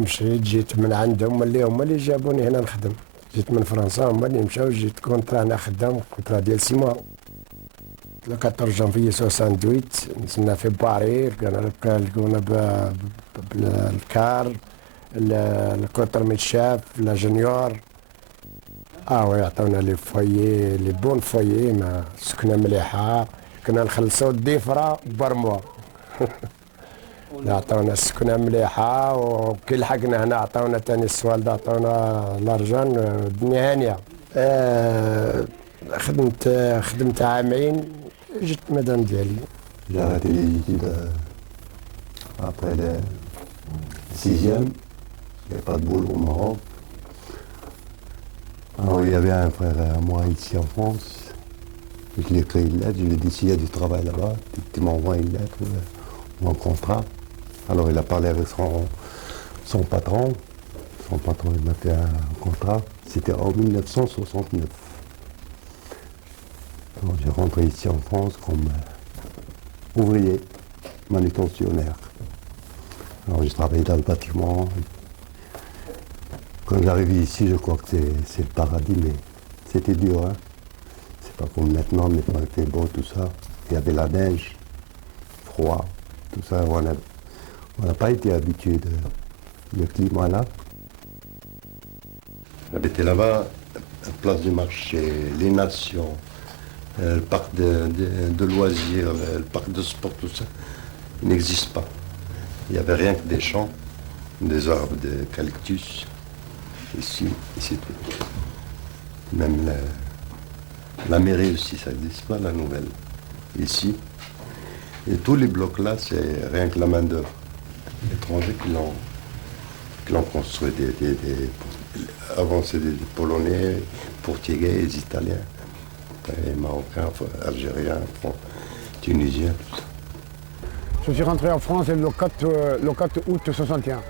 مشيت جيت من عندهم هما اللي جابوني هنا نخدم. جيت من فرنسا هما اللي مشاو، جيت كونترا هنا خدام كونترا ديال 6 موا. 14 جانفي 68 نزلنا في باري، لقونا بالكار الكوتر متشاف لا جونيور. وي عطاونا لي فويي لي بون فويي، ما سكنه مليحه، كنا نخلصوا الديفرا برموا. عطاونا السكنه مليحه، وكي لحقنا هنا عطاونا ثاني السوالد، عطاونا لارجان، الدنيا هانيه. خدمت عامين، جيت مدام ديالي. J'ai arrêté les études après le 6e. Il n'y avait pas de boulot au Maroc. Alors il y avait un frère à moi ici en France. Je lui ai écrit une lettre, je lui ai dit s'il y a du travail là-bas, tu m'envoies une lettre ou un contrat. Alors il a parlé avec son patron. Son patron il m'a fait un contrat. C'était en 1969. Alors j'ai rentré ici en France comme ouvrier, manutentionnaire. Alors j'ai travaillé dans le bâtiment. Quand j'arrive ici, je crois que c'est le paradis, mais c'était dur. Hein. C'est pas comme maintenant, il fait beau, tout ça. Il y avait la neige, froid, tout ça. On n'a pas été habitué de climat là. J'habitais là-bas, place du marché, les Nations, le parc de loisirs, le parc de sport, tout ça, il n'existe pas. Il n'y avait rien que des champs, des arbres d'eucalyptus. Ici tout. Même la mairie aussi, ça n'existe pas, la nouvelle. Ici. Et tous les blocs là, c'est rien que la main-d'œuvre. Les étrangers qui l'ont construit. Avant, c'était des Polonais, Portugais, les Italiens. Les Marocains, Algériens, Tunisiens, tout ça. Je suis rentré en France le 4 août 61.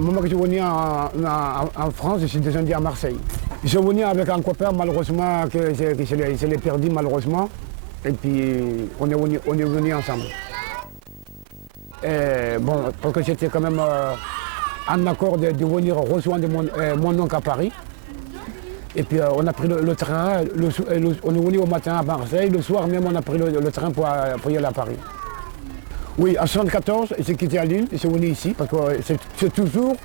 Moment que je suis venu en France, je suis descendu à Marseille. Je suis venu avec un copain, malheureusement, que je l'ai perdu malheureusement. Et puis on est venu ensemble. Bon, parce que j'étais quand même en accord de venir rejoindre mon oncle à Paris. Et puis on a pris le train, on est venu au matin à Marseille, le soir même on a pris le train pour y aller à Paris. Oui, en 1974, j'ai quitté à Lille et c'est venu ici parce que c'est toujours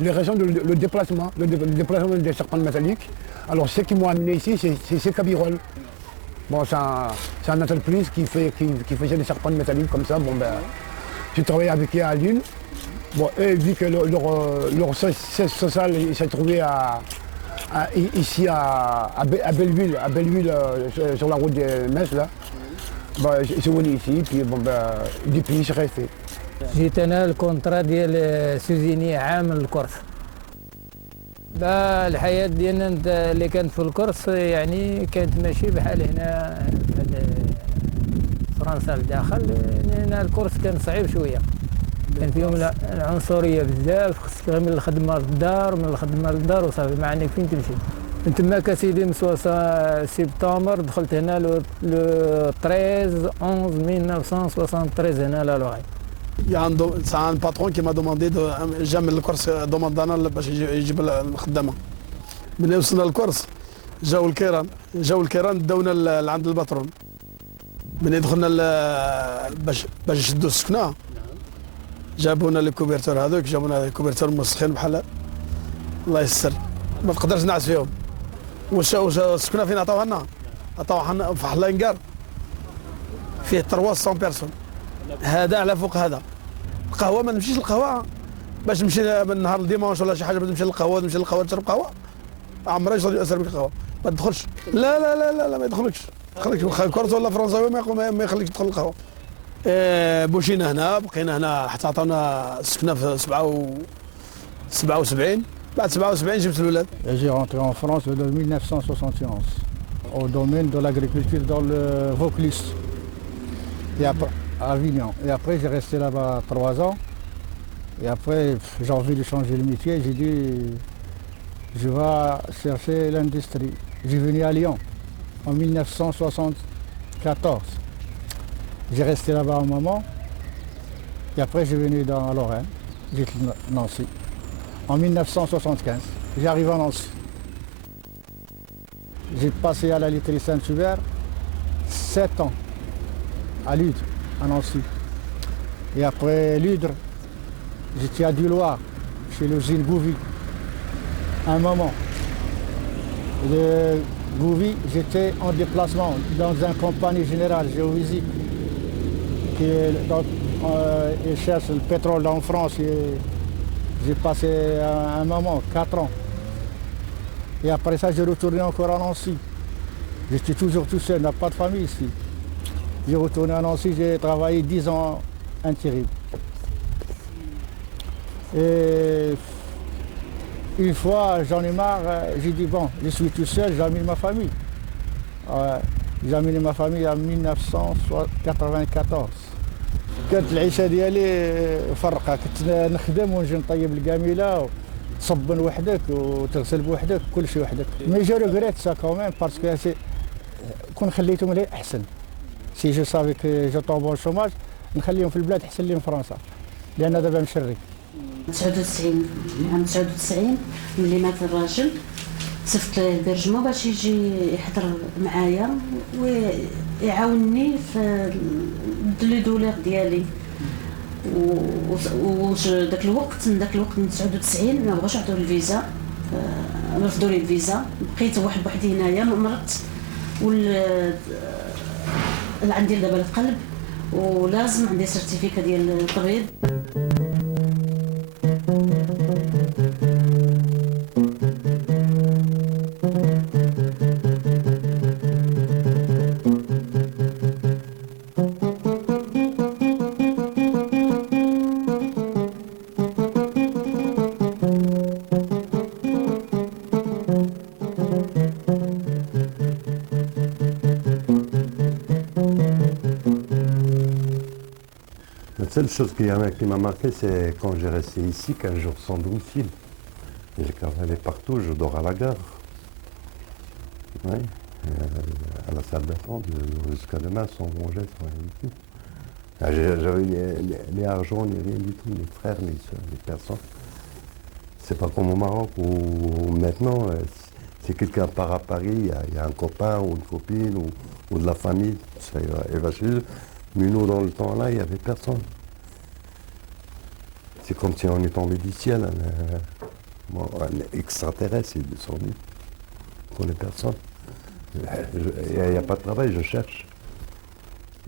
les raisons le déplacement des serpents métalliques. Alors ce qui m'a amené ici, c'est Cabirol. Bon, c'est un entreprise qui faisait des serpents métalliques comme ça. Bon, ben, j'ai travaillé avec eux à Lille. Bon, eux, vu que leur siège social s'est trouvé ici à Belleville, sur la route de Metz, là. Bah, je suis venu ici, puis bon, bah, depuis je suis resté. جيت انا الكونترا ديال سوزيني عام للكورس. الحياة ديالنا اللي كانت في الكورس يعني كانت ماشي بحال هنا في فرنسا لداخل، هنا الكورس كان صعيب شوية. كان فيهم العنصرية بزاف، خصك غير من الخدمة للدار ومن الخدمة للدار وصافي، ما عندك فين تمشي. تماك اسيدي من 7 دخلت هنا لو 13 11 1973 هنا لا لوغي. C'est un patron qui m'a demandé de جامل الكورس دوموندانا باش يجيب الخدامه. ملي وصلنا للكورس جاو الكيران داونا لعند الباترون. ملي دخلنا باش نشدوا السكنه جابونا لي كوبرتور هذوك، جابونا لي كوبرتور مسخين بحال الله يسر ما تقدرش نعس فيهم. واش السكنه فين عطاوها لنا؟ عطاوها في حلانكار فيه 300 بيرسون، هذا على فوق هذا. القهوه ما نمشيش للقهوه باش تمشي من نهار الديمونش ولا شي حاجه باش تمشي للقهوه تشرب قهوه عمرها يشرب بك قهوه ما تدخلش لا ما يدخلكش كورس ولا فرنساوي ما يخليكش تدخل القهوه. بوشينا هنا بقينا هنا حتى عطاونا سكنه في 77 بعد 77 جبت الولاد. J'ai rentré en France en 1971 au domaine de l'agriculture dans le Vaucluse et après, à Avignon. Et après j'ai resté là-bas 3 ans. Et après j'ai envie de changer de métier. J'ai dit je vais chercher l'industrie. J'ai venu à Lyon en 1974. J'ai resté là-bas un moment. Et après j'ai venu dans Lorraine. J'étais Nancy. En 1975, j'arrive à Nancy. J'ai passé à la laiterie Saint-Hubert 7 ans à Ludre, à Nancy. Et après Ludre, j'étais à Duloir, chez l'usine Gouvy, un moment. De Gouvy, j'étais en déplacement dans une compagnie générale géophysique qui cherche le pétrole en France. J'ai passé un moment, 4 ans. Et après ça, j'ai retourné encore à Nancy. J'étais toujours tout seul, n'a pas de famille ici. J'ai retourné à Nancy, j'ai travaillé 10 ans intérim. Et une fois, j'en ai marre, j'ai dit bon, je suis tout seul, j'amène ma famille. J'ai amené ma famille en 1994. كانت العيشه ديالي فرقه، كنت نخدم ونجي نطيب الكاميله تصبن وحدك وتغسل بوحدك كل شيء وحدك. مي جو ريغريت سا كوميم باسكو كون خليتهم لي احسن. سي جو سافي كو جو طومب شوماج نخليهم في البلاد احسن لي من فرنسا لان دابا مشري. 99 عام 99 ملي مات الراجل صفت البرجمو باش يجي يحضر معايا ويعاونني في لي دولير ديالي. وداك الوقت من 99 ما بغاوش يعطيو الفيزا، رفضوا لي الفيزا. بقيت بوحدي هنايا مرضت عندي دابا القلب ولازم عندي سيرتيفيكا ديال الطبيب. La seule chose qui m'a marqué, c'est quand j'ai resté ici 15 jours sans domicile. J'ai travaillé partout, je dors à la gare. Oui, à la salle d'attente, jusqu'à demain, sans manger, sans rien du tout. J'avais ni argent, ni rien du tout, ni frères, ni soeurs, ni personne. C'est pas comme au Maroc où maintenant, si quelqu'un part à Paris, il y a un copain ou une copine ou de la famille, ça va suivre. Mais nous, dans le temps là, il n'y avait personne. C'est comme si on est tombé du ciel. Un extraterrestre est descendu. Je ne connais personne. Il n'y a pas de travail, je cherche.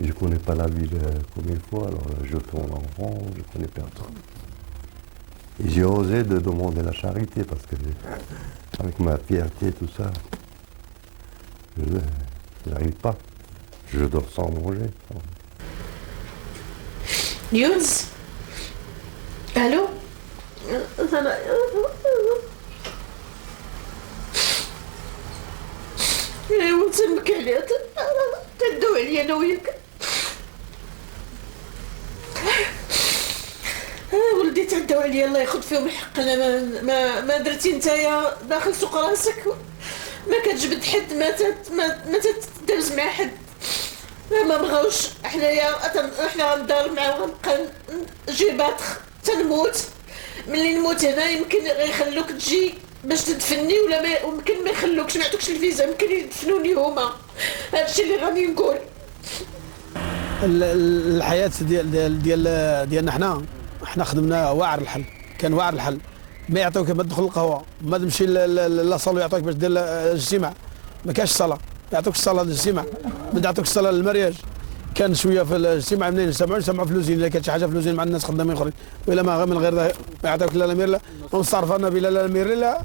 Et je ne connais pas la ville comme il faut, alors je tourne en rond, je ne connais personne. Et j'ai osé de demander la charité parce que avec ma fierté et tout ça, je n'arrive pas. Je dors sans manger. يونس الو ايوا تنبكي عليها تدوي عليا انا وياك. ولدي تعداو عليا الله ياخذ فيهم الحق. انا ما درتي نتايا داخل سوق راسك، ما كتجبد حد، ما تدابز مع حد، ما بغاوش. حنا غندار معاهم غنبقى نجي باطخ تنموت. ملي نموت هنا يمكن غيخلوك تجي باش تدفني ولا يمكن ما يخلوكش، ما يعطوكش الفيزا، يمكن يدفنوني هما. هادشي اللي غادي نقول. الحياه ديالنا حنا خدمنا واعر الحل، كان واعر الحل. ما يعطيوك ما تدخل القهوه، ما تمشي للصالون يعطيوك باش دير الاجتماع، ما كاش الصلاه، يعطوك الصلاه للاجتماع، ما يعطوك الصلاه للمرياج. كان شويه في الاجتماع منين نجتمعوا فلوسين، الا كانت شي حاجه فلوسين مع الناس خدامين اخرين، والا ما من غير ما يعطيوك لا الامير لا ومصرفنا بلا لا الامير لا.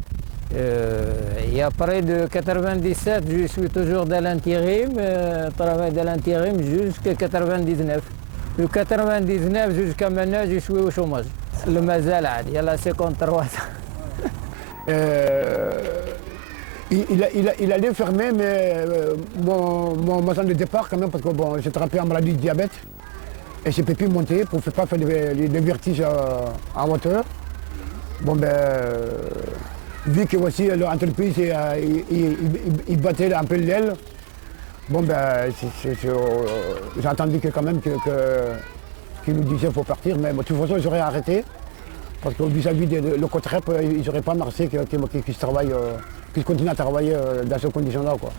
Il y a près de 97, je suis toujours dans l'intérim, travail dans l'intérim jusqu'à 99. De 99 jusqu'à maintenant, je suis au chômage. Le mazal عادي, il y a la 53. Il allait fermer, mais mon temps de départ quand même, parce que bon, j'ai attrapé une maladie de diabète et je ne peux plus monter pour ne pas faire des vertiges en hauteur. Bon ben, vu que aussi l'entreprise il battait un peu l'aile, bon ben, j'ai entendu que quand même qu'il nous disait qu'il faut partir, mais de toute façon j'aurais arrêté. Parce que vis-à-vis de le Cotrep, ils n'auraient pas marché qu'ils continuent à travailler dans ces conditions-là, quoi.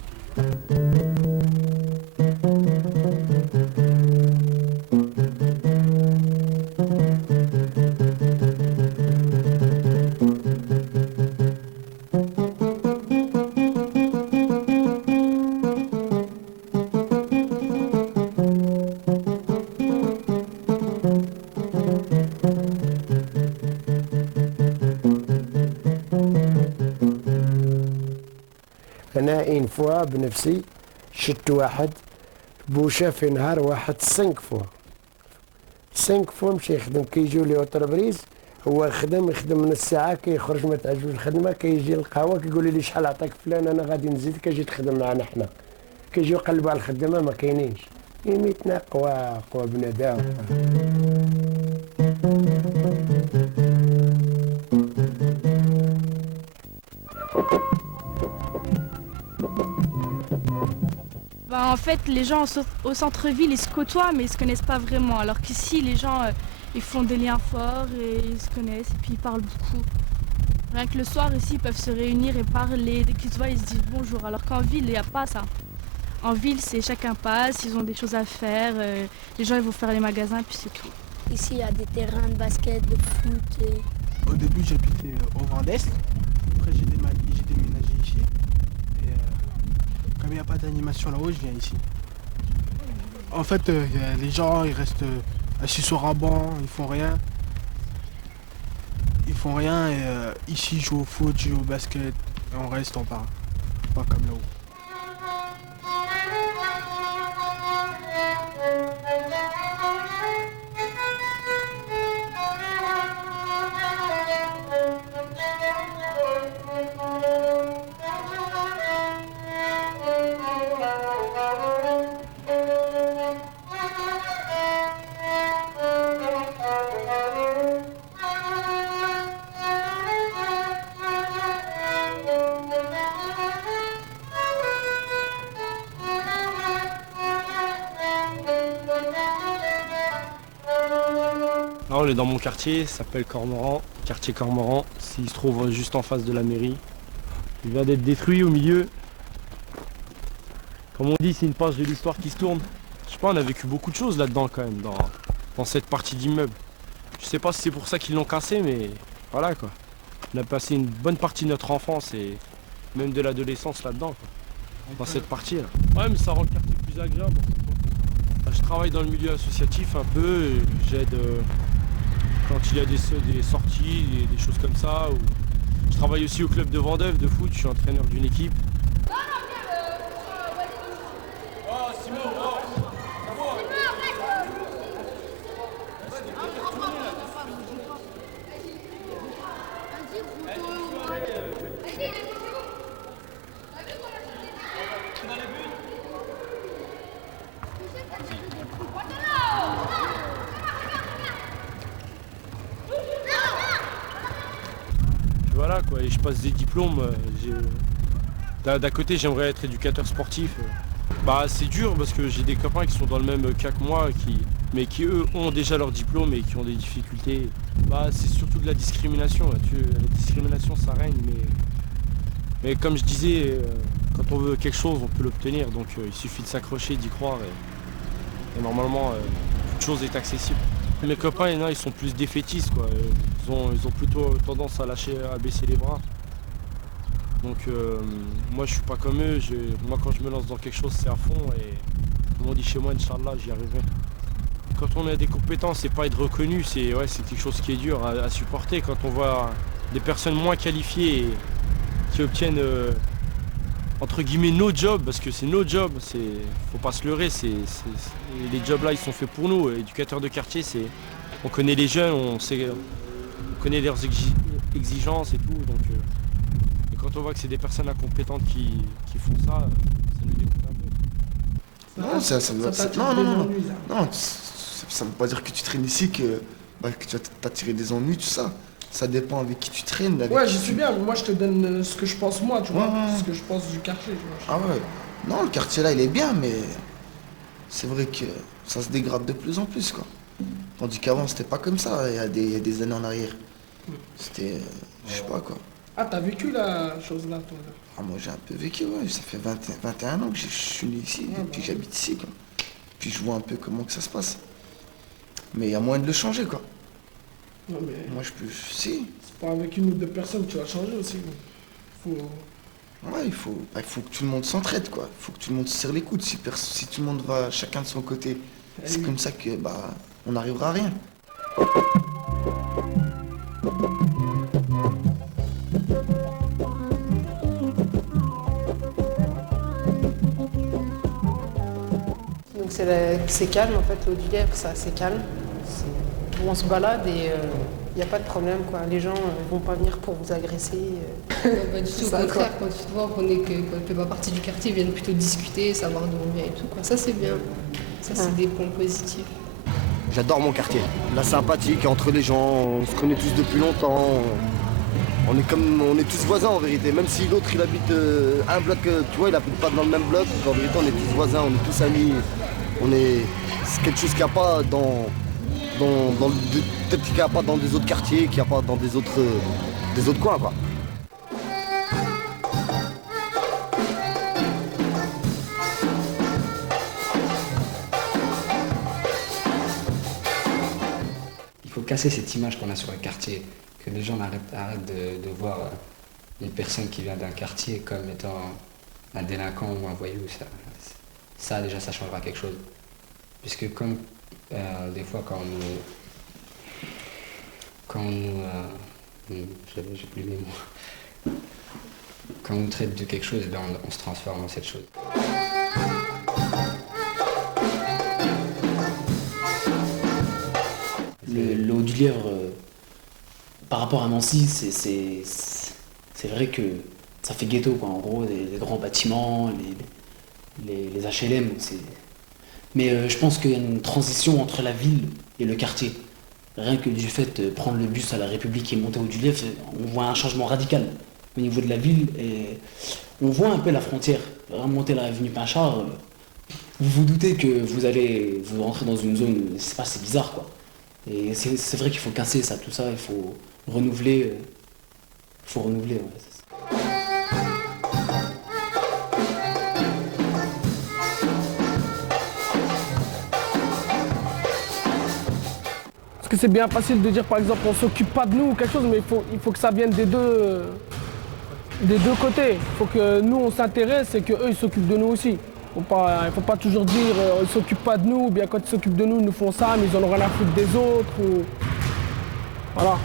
أنا إن فوا بنفسي شت واحد بوشة في نهار واحد 5 فوا مشى يخدم كي يجيو لي اوتربريز هو يخدم من الساعة كي يخرج ما تعجبوش الخدمة كي يجي القهوة كيقول لي شحال عطاك فلان أنا غادي نزيد كيجي تخدم معنا حنا كي يجيو يقلبوا على الخدمة ما كاينينش يميتنا قوى بنادم. En fait, les gens au centre-ville, ils se côtoient, mais ils se connaissent pas vraiment. Alors qu'ici, les gens, ils font des liens forts et ils se connaissent et puis ils parlent beaucoup. Rien que le soir, ici, ils peuvent se réunir et parler. Dès qu'ils se voient, ils se disent bonjour. Alors qu'en ville, il n'y a pas ça. En ville, c'est chacun passe, ils ont des choses à faire. Les gens, ils vont faire les magasins, puis c'est tout. Ici, il y a des terrains de basket, de foot. Au début, j'habitais au Grand Est. Après, j'ai déménagé ici. Comme il n'y a pas d'animation là-haut, je viens ici. En fait, les gens ils restent assis sur un banc, ils font rien. Ils font rien et ici ils jouent au foot, ils jouent au basket, et on reste, on part. Pas comme là-haut. Là, on est dans mon quartier, ça s'appelle Cormoran, quartier Cormoran, il se trouve juste en face de la mairie. Il vient d'être détruit au milieu. Comme on dit, c'est une page de l'histoire qui se tourne. Je sais pas, on a vécu beaucoup de choses là-dedans quand même, dans cette partie d'immeuble. Je sais pas si c'est pour ça qu'ils l'ont cassé, mais voilà quoi. On a passé une bonne partie de notre enfance et même de l'adolescence là-dedans, dans cette partie-là. Ouais, mais ça rend le quartier plus agréable. Je travaille dans le milieu associatif un peu, j'aide quand il y a des sorties, des choses comme ça. Je travaille aussi au club de Vendeuve de foot, je suis entraîneur d'une équipe. Voilà quoi, et je passe des diplômes. D'un côté, j'aimerais être éducateur sportif. Bah c'est dur parce que j'ai des copains qui sont dans le même cas que moi, mais qui eux ont déjà leur diplôme et qui ont des difficultés. Bah c'est surtout de la discrimination. La discrimination ça règne, mais comme je disais, quand on veut quelque chose, on peut l'obtenir. Donc il suffit de s'accrocher, d'y croire et normalement toute chose est accessible. Mes copains, ils sont plus défaitistes quoi. Ils ont plutôt tendance à baisser les bras. Donc moi je suis pas comme eux, moi quand je me lance dans quelque chose c'est à fond Comme on dit chez moi, Inch'Allah, j'y arriverai. Quand on a des compétences et pas être reconnu, c'est quelque chose qui est dur à supporter. Quand on voit des personnes moins qualifiées et qui obtiennent entre guillemets nos jobs, parce que c'est nos jobs, faut pas se leurrer, les jobs là ils sont faits pour nous. Éducateurs de quartier, on connaît les jeunes, on connaît leurs exigences et tout. Donc, et quand on voit que c'est des personnes incompétentes qui font ça nous dégoûte un peu. Non, ça ne veut pas dire que tu traînes ici, que tu vas t'attirer des ennuis, tout ça. Ça dépend avec qui tu traînes. Ouais, j'y suis bien, mais moi je te donne ce que je pense moi, tu vois, ce que je pense du quartier, tu vois. Ah ouais. Non, le quartier là, il est bien, mais c'est vrai que ça se dégrade de plus en plus, quoi. Tandis qu'avant, c'était pas comme ça, il y a des années en arrière. C'était, je sais pas, quoi. Ah, t'as vécu la chose là, toi là. Ah, moi j'ai un peu vécu, ouais. Ça fait 21 ans que je suis né ici, et puis j'habite ici, quoi. Puis je vois un peu comment que ça se passe. Mais il y a moyen de le changer, quoi. Non, mais moi je peux. Si. C'est pas avec une ou deux personnes que tu vas changer aussi. Ouais, il faut que tout le monde s'entraide, quoi. Il faut que tout le monde se serre les coudes. Si tout le monde va chacun de son côté, c'est comme ça que on n'arrivera à rien. Donc c'est calme en fait, l'eau du Lièvre, c'est assez calme. On se balade et il n'y a pas de problème, quoi. Les gens vont pas venir pour vous agresser. Pas du tout, au contraire, quand tu te vois qu'on ne fait pas partie du quartier, ils viennent plutôt discuter, savoir d'où on vient et tout, quoi. Ça c'est bien, ça c'est des points positifs. J'adore mon quartier, la sympathique entre les gens, on se connaît tous depuis longtemps. On est tous voisins en vérité, même si l'autre il habite un bloc, tu vois, il habite pas dans le même bloc, en vérité on est tous voisins, on est tous amis. C'est quelque chose qu'il n'y a pas peut-être qu'il n'y a pas dans des autres quartiers, qu'il n'y a pas dans des autres coins, quoi. Il faut casser cette image qu'on a sur le quartier, que les gens arrêtent de voir une personne qui vient d'un quartier comme étant un délinquant ou un voyou. Ça déjà ça changera quelque chose. Puisque comme des fois quand j'ai plus les mots. Quand on nous traite de quelque chose, on se transforme en cette chose. L'eau du Lièvre, par rapport à Nancy, c'est vrai que ça fait ghetto, quoi. En gros, les grands bâtiments, les HLM, mais je pense qu'il y a une transition entre la ville et le quartier. Rien que du fait de prendre le bus à la République et monter au du Lièvre, on voit un changement radical au niveau de la ville. Et on voit un peu la frontière. Remonter la avenue Pinchard, vous vous doutez que vous rentrez dans une zone, c'est bizarre, quoi. Et c'est vrai qu'il faut casser ça, tout ça, il faut renouveler. Ouais, Parce que c'est bien facile de dire par exemple on s'occupe pas de nous ou quelque chose, mais il faut que ça vienne des deux côtés. Il faut que nous on s'intéresse et qu'eux ils s'occupent de nous aussi. Il ne faut pas toujours dire ils ne s'occupent pas de nous, ou bien quand ils s'occupent de nous, ils nous font ça, mais ils en ont rien à foutre des autres. Ou... Voilà.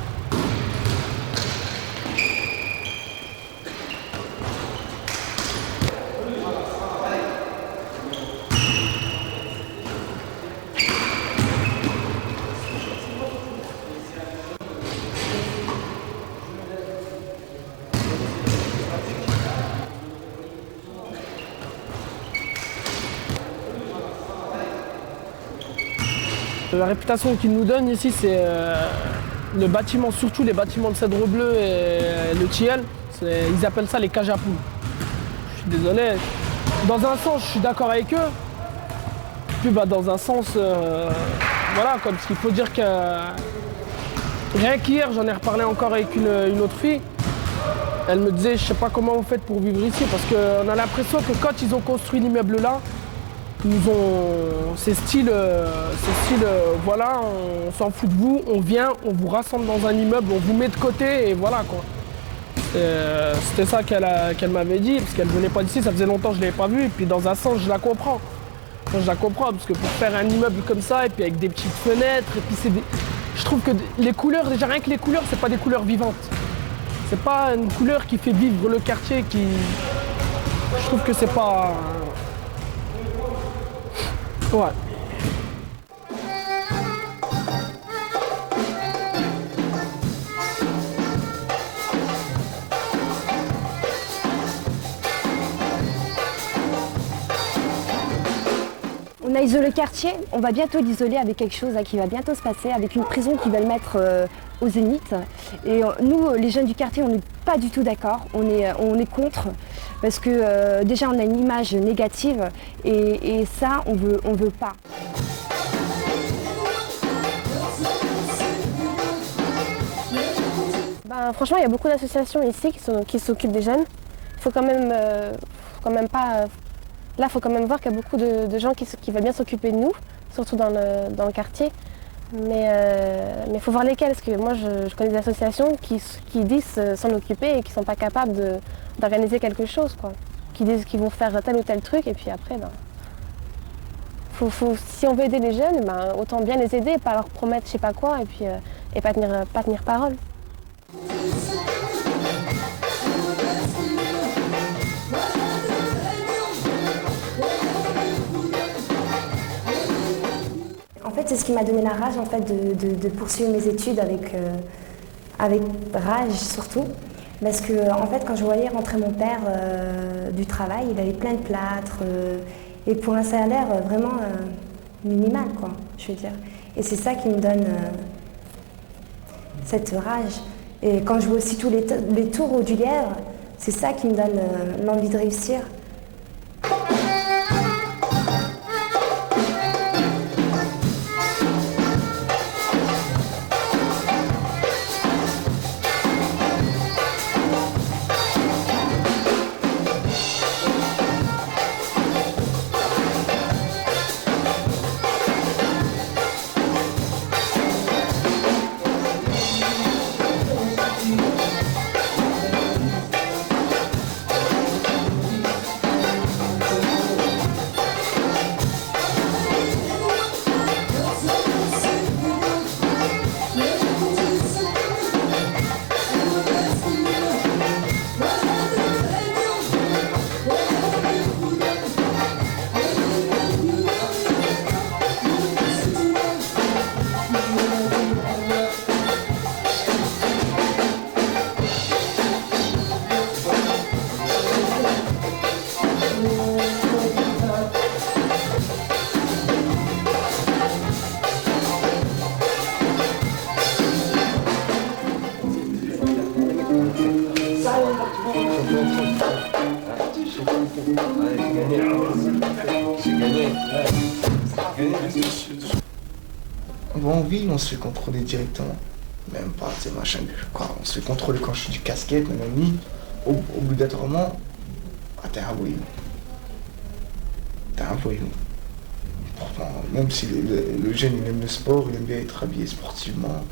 La réputation qu'ils nous donnent ici, c'est le bâtiment, surtout les bâtiments de cèdre bleu et le Thiel. Ils appellent ça les cages à poules. Je suis désolé. Dans un sens, je suis d'accord avec eux. Puis dans un sens, voilà, comme parce qu'il faut dire que rien qu'hier, j'en ai reparlé encore avec une autre fille. Elle me disait, je sais pas comment vous faites pour vivre ici, parce qu'on a l'impression que quand ils ont construit l'immeuble là, nous ont ces styles, voilà, on s'en fout de vous, on vient, on vous rassemble dans un immeuble, on vous met de côté et voilà quoi. C'était ça qu'elle m'avait dit, parce qu'elle venait pas d'ici, ça faisait longtemps que je ne l'avais pas vue, et puis dans un sens je la comprends. Moi, je la comprends, parce que pour faire un immeuble comme ça, et puis avec des petites fenêtres, et puis c'est des... Je trouve que les couleurs, déjà rien que les couleurs, c'est pas des couleurs vivantes. C'est pas une couleur qui fait vivre le quartier, qui... Je trouve que c'est pas... Ouais. On a isolé le quartier, on va bientôt l'isoler avec quelque chose qui va bientôt se passer, avec une prison qui va le mettre au zénith. Et nous, les jeunes du quartier, on n'est pas du tout d'accord, on est contre, parce que déjà on a une image négative et ça, on veut pas. Ben, franchement, il y a beaucoup d'associations ici qui s'occupent des jeunes. Il faut quand même pas... Là, il faut quand même voir qu'il y a beaucoup de gens qui veulent bien s'occuper de nous, surtout dans le quartier. Mais il faut voir lesquels, parce que moi, je connais des associations qui disent s'en occuper et qui ne sont pas capables d'organiser quelque chose, quoi. Qui disent qu'ils vont faire tel ou tel truc, et puis après, ben, si on veut aider les jeunes, ben, autant bien les aider et pas leur promettre je sais pas quoi, et puis et pas tenir parole. En fait, c'est ce qui m'a donné la rage en fait, de poursuivre mes études avec rage surtout. Parce que en fait, quand je voyais rentrer mon père du travail, il avait plein de plâtre et pour un salaire vraiment minimal, quoi, je veux dire. Et c'est ça qui me donne cette rage. Et quand je vois aussi tous les tours du Lièvre, c'est ça qui me donne l'envie de réussir. Bon, oui, on se fait contrôler directement. Même pas, c'est machin. Quoi, on se fait contrôler quand je suis du casquette, même ami. Obligatoirement, ah, t'es un voyou. T'es un voyou. Pourtant, même si le jeune il aime le sport, il aime bien être habillé sportivement,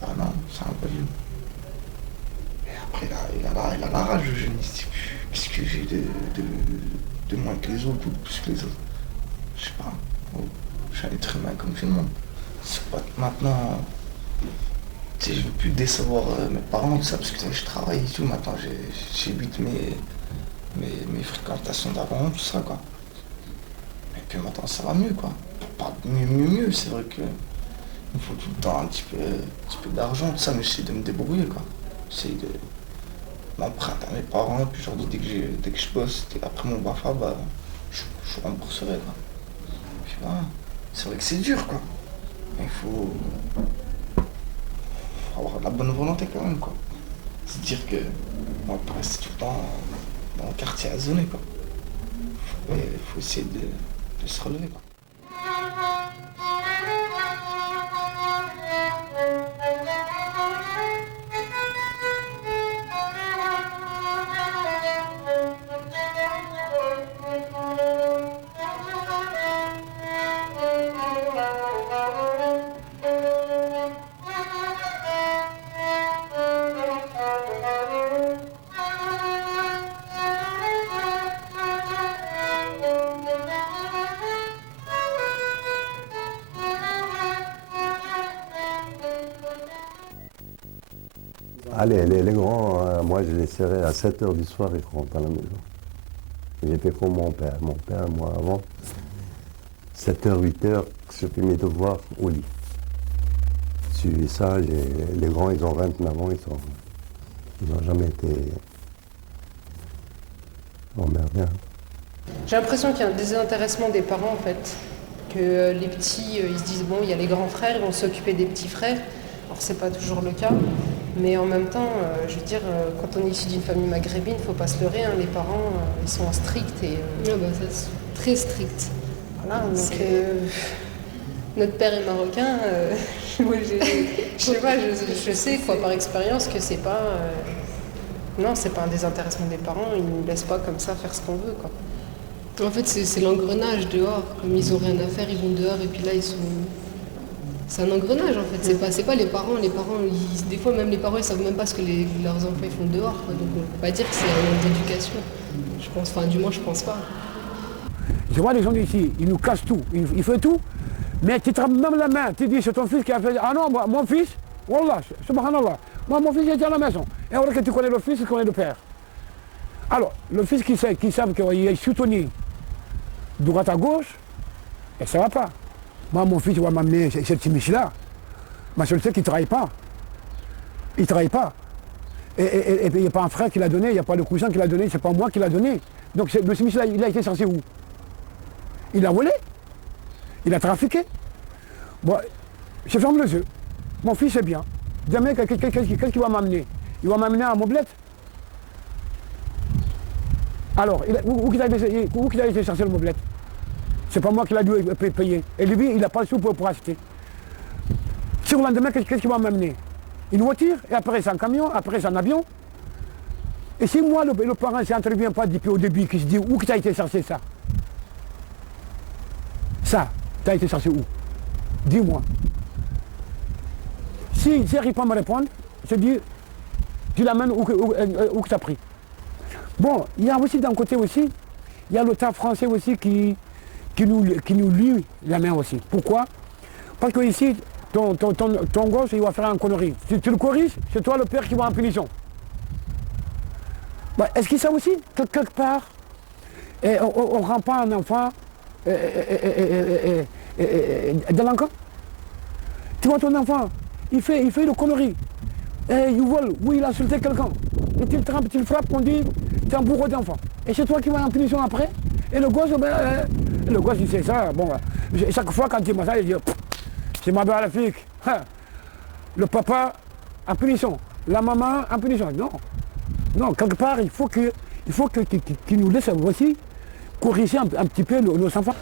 bah non, c'est un voyou. Et après, il a la rage, le jeune, il se dit, qu'est-ce que j'ai de moins que les autres ou de plus que les autres? Je sais pas. Oh, je suis un être humain comme tout le monde. C'est pas maintenant, tu sais, je veux plus décevoir mes parents, tout ça, parce que je travaille et tout. Maintenant, j'évite mes fréquentations d'avant, tout ça, quoi. Et puis maintenant, ça va mieux, quoi. Pas mieux, c'est vrai que il faut tout le temps un petit peu d'argent, tout ça, mais j'essaie de me débrouiller, quoi. J'essaie de m'emprunter à mes parents, et puis je leur dis dès que je bosse, après mon BAFA, bah, je rembourserai, quoi. Puis voilà, c'est vrai que c'est dur, quoi. Il faut avoir de la bonne volonté quand même, quoi. Se dire que on va pas rester tout le temps dans le quartier à zoner, quoi. Il faut essayer de se relever, quoi. Allez, les grands, moi je les serrais à 7h du soir, ils rentrent à la maison. J'ai fait comme mon père. Mon père, moi avant, 7h, 8h, je fais mes devoirs au lit. Suivi ça, les grands, ils ont 29 ans, ils n'ont jamais été emmerdés. J'ai l'impression qu'il y a un désintéressement des parents en fait. Que les petits, ils se disent bon, il y a les grands frères, ils vont s'occuper des petits frères. Alors c'est pas toujours le cas. Mais en même temps, je veux dire, quand on est issu d'une famille maghrébine, il ne faut pas se leurrer, hein, les parents, ils sont stricts et... Très strict. Voilà, donc... notre père est marocain, moi je sais pas, je sais quoi, par expérience que c'est pas... non, c'est pas un désintéressement des parents, ils ne nous laissent pas comme ça faire ce qu'on veut, quoi. En fait, c'est l'engrenage dehors. Comme ils n'ont rien à faire, ils vont dehors et puis là, ils sont... C'est un engrenage en fait, c'est pas les parents, des fois même les parents ils savent même pas ce que leurs enfants ils font dehors, quoi. Donc on peut pas dire que c'est un manque d'éducation, je pense, enfin du moins je pense pas. Je vois les gens ici, ils nous cassent tout, ils font tout, mais tu te même la main, tu dis c'est ton fils qui a fait, ah non, moi, mon fils, wallah, subhanallah, moi mon fils il était à la maison, et alors que tu connais le fils, tu connais le père. Alors, le fils qui savent qu'il est soutenu droite à gauche, et ça va pas. Moi, mon fils, il va m'amener cette chimie-là. Mais je le sais qu'il ne travaille pas. Il ne travaille pas. Et il n'y a pas un frère qui l'a donné, il n'y a pas le cousin qui l'a donné, c'est pas moi qui l'a donné. Donc le chimie-là, il a été cherché où? Il a volé. Il a trafiqué. Bon, je ferme les yeux. Mon fils est bien. Demain, qu'est-ce qu'il va m'amener? Il va m'amener à Moblette. Alors, où qu'il a été chercher le Moblette? C'est pas moi qui l'a dû payer. Et lui, il n'a pas le sou pour acheter. Sur le lendemain, qu'est-ce qu'il va m'amener? Une voiture, et après c'est un camion, après c'est un avion. Et si moi, le parent ne s'intervient pas depuis au début, qui se dit où tu as été chercher ça? Ça, tu as été chercher où? Dis-moi. Si tu n'arrives pas à me répondre, je dis, tu l'amènes où que tu as pris. Bon, il y a aussi d'un côté aussi, il y a l'État français aussi qui nous lie la main aussi. Pourquoi? Parce que ici, ton gosse, il va faire un connerie. Si tu le corriges, c'est toi le père qui va en punition. Bah, est-ce qu'il sait aussi que quelque part, on ne rend pas un enfant délinquant? Tu vois ton enfant, il fait le connerie. Et il vole, oui, il a insulté quelqu'un. Et tu le trampes, tu le frappes, on dit, tu es un bourreau d'enfant. Et c'est toi qui vas en punition après. Et le gosse, il sait ça. Bon, chaque fois quand il m'a ça, il dit, c'est ma belle fille. Le papa en punition, la maman en punition. Non, non, quelque part, il faut qu'il nous laisse aussi corriger un petit peu nos enfants.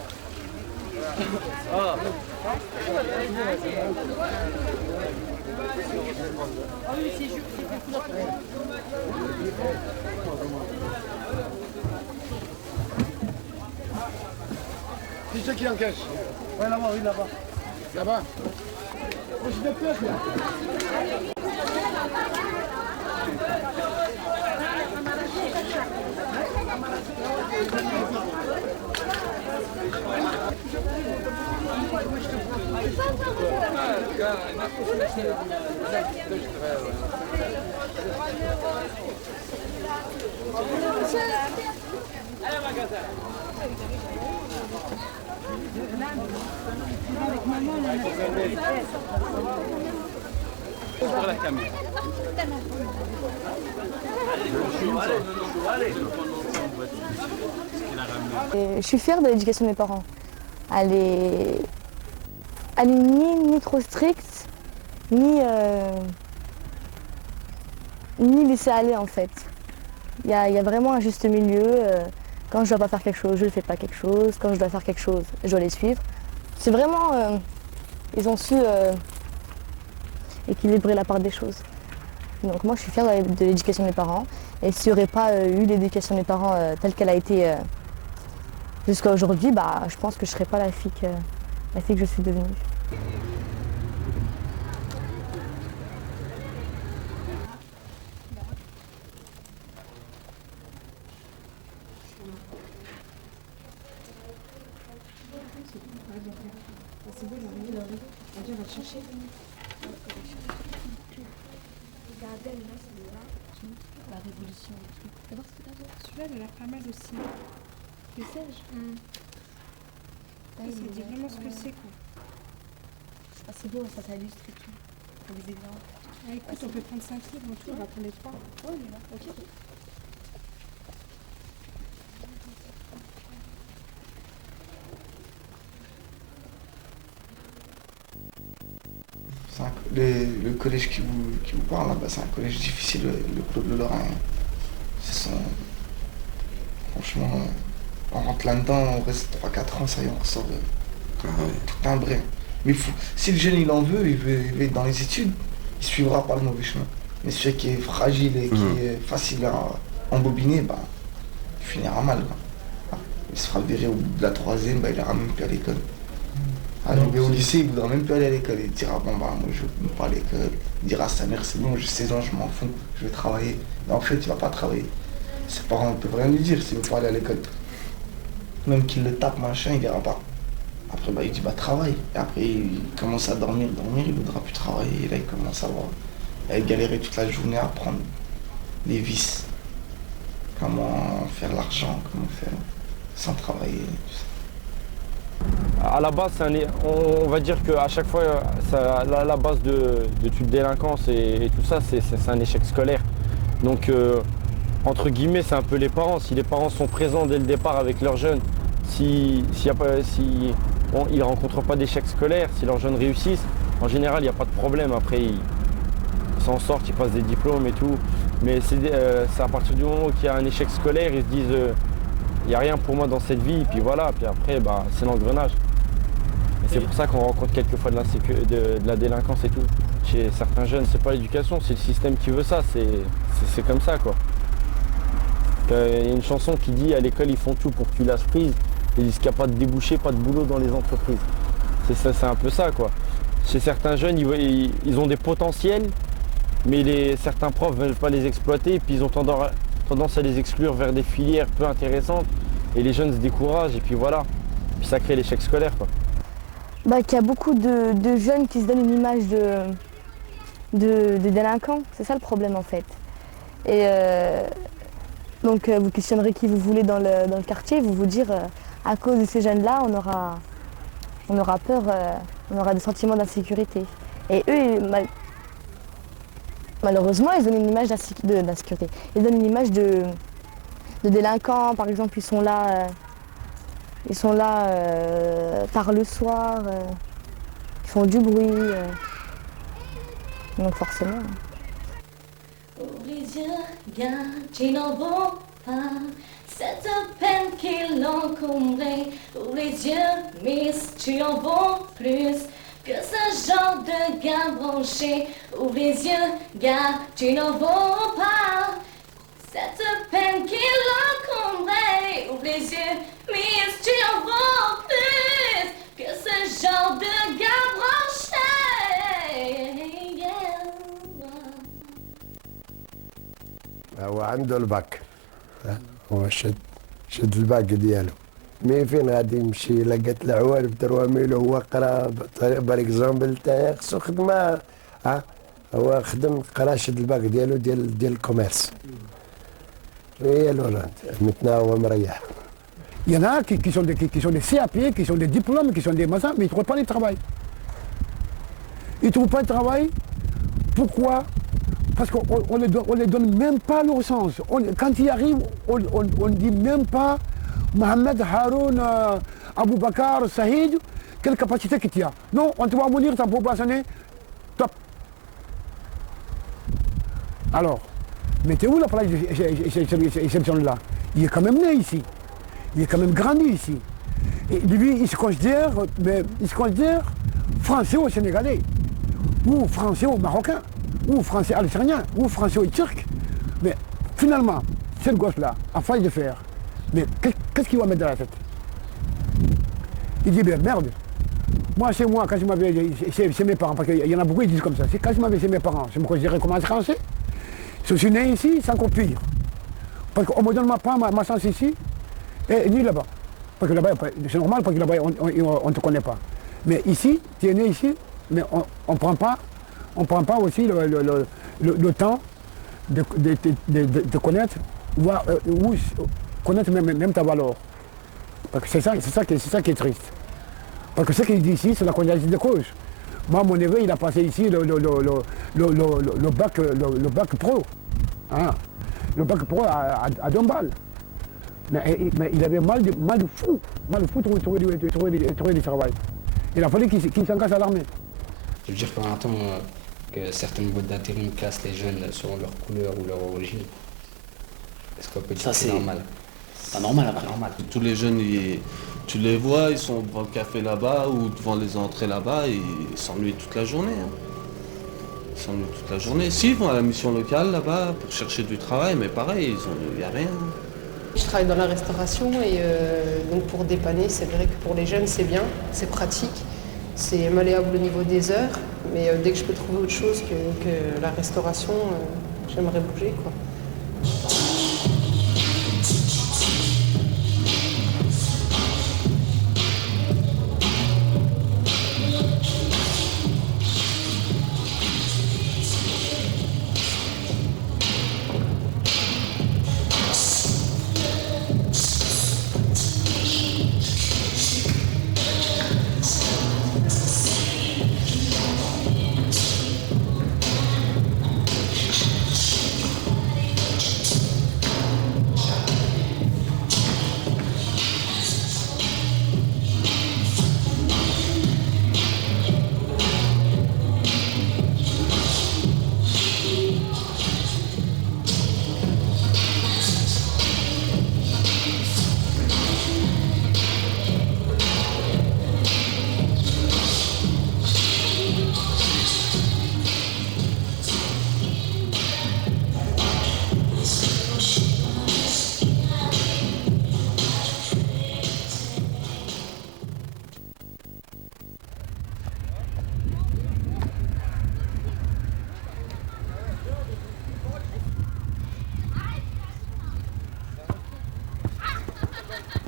Qui c'est qui encaisse? Ouais, là-bas, oui, là-bas. Là-bas. Oh, c'est de pièces, là. Sur la caméra. Je suis fière de l'éducation de mes parents. Elle est ni trop stricte, ni laisser aller en fait. Il y a vraiment un juste milieu. Quand je dois pas faire quelque chose, je ne fais pas quelque chose. Quand je dois faire quelque chose, je dois les suivre. C'est vraiment... ils ont su équilibrer la part des choses. Donc moi je suis fière de l'éducation de mes parents. Et s'il n'y aurait pas eu l'éducation de mes parents telle qu'elle a été jusqu'à aujourd'hui, bah, je pense que je ne serais pas la fille que je suis devenue. Regardez, là, révolution, le truc. Fais voir ce que t'as fait. Celui-là, il a l'air pas mal aussi. Le sèche. Ça dit vraiment ce que c'est, quoi. Ah, c'est beau, ça s'illustre et tout. Pour les exemples. Ah, écoute, on peut prendre 5 livres, on va prendre les 3. Ouais, on y va. Ok. Le collège qui vous parle là-bas, c'est un collège difficile, le Claude Lorrain. Franchement, on rentre là-dedans, on reste 3-4 ans, ça y est, on ressort tout un brin. Mais si le jeune il en veut, il veut être dans les études, il suivra pas le mauvais chemin. Mais celui qui est fragile et qui est facile à embobiner, bah, il finira mal. Quoi. Il se fera virer au bout de la 3e, bah, il n'ira même plus à l'école. Arrivé au lycée, il ne voudra même plus aller à l'école. Il dira bon bah moi je ne veux pas à l'école. Il dira à sa mère c'est bon, j'ai 16 ans, je m'en fous, je vais travailler. Mais en fait il ne va pas travailler. Ses parents ne peuvent rien lui dire s'il ne veut pas aller à l'école. Même qu'il le tape, machin, il dira pas. Après bah il dit bah travaille. Et après il commence à dormir, il ne voudra plus travailler. Et là il commence à galérer toute la journée à apprendre les vices. Comment faire l'argent, comment faire sans travailler, tout ça. À la base, on va dire qu'à chaque fois, la base de toute délinquance et tout ça, c'est un échec scolaire. Donc, entre guillemets, c'est un peu les parents. Si les parents sont présents dès le départ avec leurs jeunes, ils ne rencontrent pas d'échec scolaire, si leurs jeunes réussissent, en général, il n'y a pas de problème. Après, ils s'en sortent, ils passent des diplômes et tout. Mais c'est à partir du moment où il y a un échec scolaire, ils se disent il n'y a rien pour moi dans cette vie, et puis voilà, puis après bah, c'est l'engrenage. Et c'est pour ça qu'on rencontre quelquefois de la délinquance et tout. Chez certains jeunes, c'est pas l'éducation, c'est le système qui veut ça, c'est comme ça quoi. Il y a une chanson qui dit à l'école ils font tout pour que tu lâches prise, ils disent qu'il n'y a pas de débouché, pas de boulot dans les entreprises. C'est un peu ça quoi. Chez certains jeunes, ils ont des potentiels, mais certains profs ne veulent pas les exploiter, et puis ils ont tendance à les exclure vers des filières peu intéressantes et les jeunes se découragent et puis voilà. Puis ça crée l'échec scolaire quoi. Bah, qu'il y a beaucoup de jeunes qui se donnent une image de délinquants, c'est ça le problème en fait. Et donc vous questionnerez qui vous voulez dans le quartier, vous dire à cause de ces jeunes-là on aura peur, on aura des sentiments d'insécurité. Et eux, malheureusement, ils donnent une image d'insécurité. Ils donnent une image de délinquants, par exemple, ils sont là tard le soir, ils font du bruit. Donc forcément. Ouvre les yeux, gars, tu n'en vaux pas. Cette peine qui l'encombrait. Ouvre les yeux, miss, tu en vaux plus que ce genre de gars branché. Ouvre les yeux, gars, tu n'en vaux pas. Cette peine qui l'encombrait. Ouvre les yeux, miss, tu en vaux plus que ce genre de gars branché. هو عنده الباك هو شد الباك ديالو مي فين غادي يمشي لقات العوالم ترواميلو هو قرا بار اكزومبل تاعي خصو خدمه هو خدم قرا شد الباك ديالو ديال الكوميرس هي لورانت متنا هو مريح. Il y en a qui sont des CAP, qui sont des diplômes, qui sont des machins, mais ils ne trouvent pas de travail. Ils ne trouvent pas de travail. Pourquoi? Parce qu'on ne les donne même pas leur sens. Quand ils arrivent, on ne dit même pas Mohamed, Haroun, Abou Bakar, Saïd, quelle capacité que tu as. Non, on te va munir ta population, top. Alors, mettez où la place d'exception là? Il est quand même né ici. Il est quand même grandi ici. Et lui, il se considère français ou sénégalais, ou français ou marocain, ou français algérien, ou français ou turc. Mais finalement, ce gosse-là a failli de faire. Mais qu'est-ce qu'il va mettre dans la tête? Il dit, ben merde, moi c'est moi, quand je m'avais chez mes parents, parce qu'il y en a beaucoup qui disent comme ça, c'est quand je m'avais chez mes parents, je me considérais comme un français. Je suis né ici, c'est encore pire. Parce qu'on ne me donne pas ma chance ici, et ni là-bas. Parce que là-bas, c'est normal, parce que là-bas, on ne te connaît pas. Mais ici, tu es né ici, mais on ne prend pas aussi le temps de connaître, voir, connaître même ta valeur. Parce que c'est ça qui est triste. Parce que ce qu'il dit ici, c'est la connaissance de cause. Moi, mon neveu, il a passé ici le bac pro. Hein, le bac pro à Dombal. Mais il avait mal de fou de trouver du travail. Il a fallu qu'il s'engage à l'armée. Je veux dire qu'on entend que certaines boîtes d'intérim classent les jeunes selon leur couleur ou leur origine. Est-ce qu'on peut dire que c'est normal? Pas normal après. Normal. Tous les jeunes, tu les vois, ils sont devant le café là-bas ou devant les entrées là-bas et ils s'ennuient toute la journée. Hein. Ils s'ennuient toute la journée. Si, ils vont à la mission locale là-bas pour chercher du travail, mais pareil, il n'y a rien. Je travaille dans la restauration et donc pour dépanner, c'est vrai que pour les jeunes c'est bien, c'est pratique, c'est malléable au niveau des heures, mais dès que je peux trouver autre chose que la restauration, j'aimerais bouger, quoi.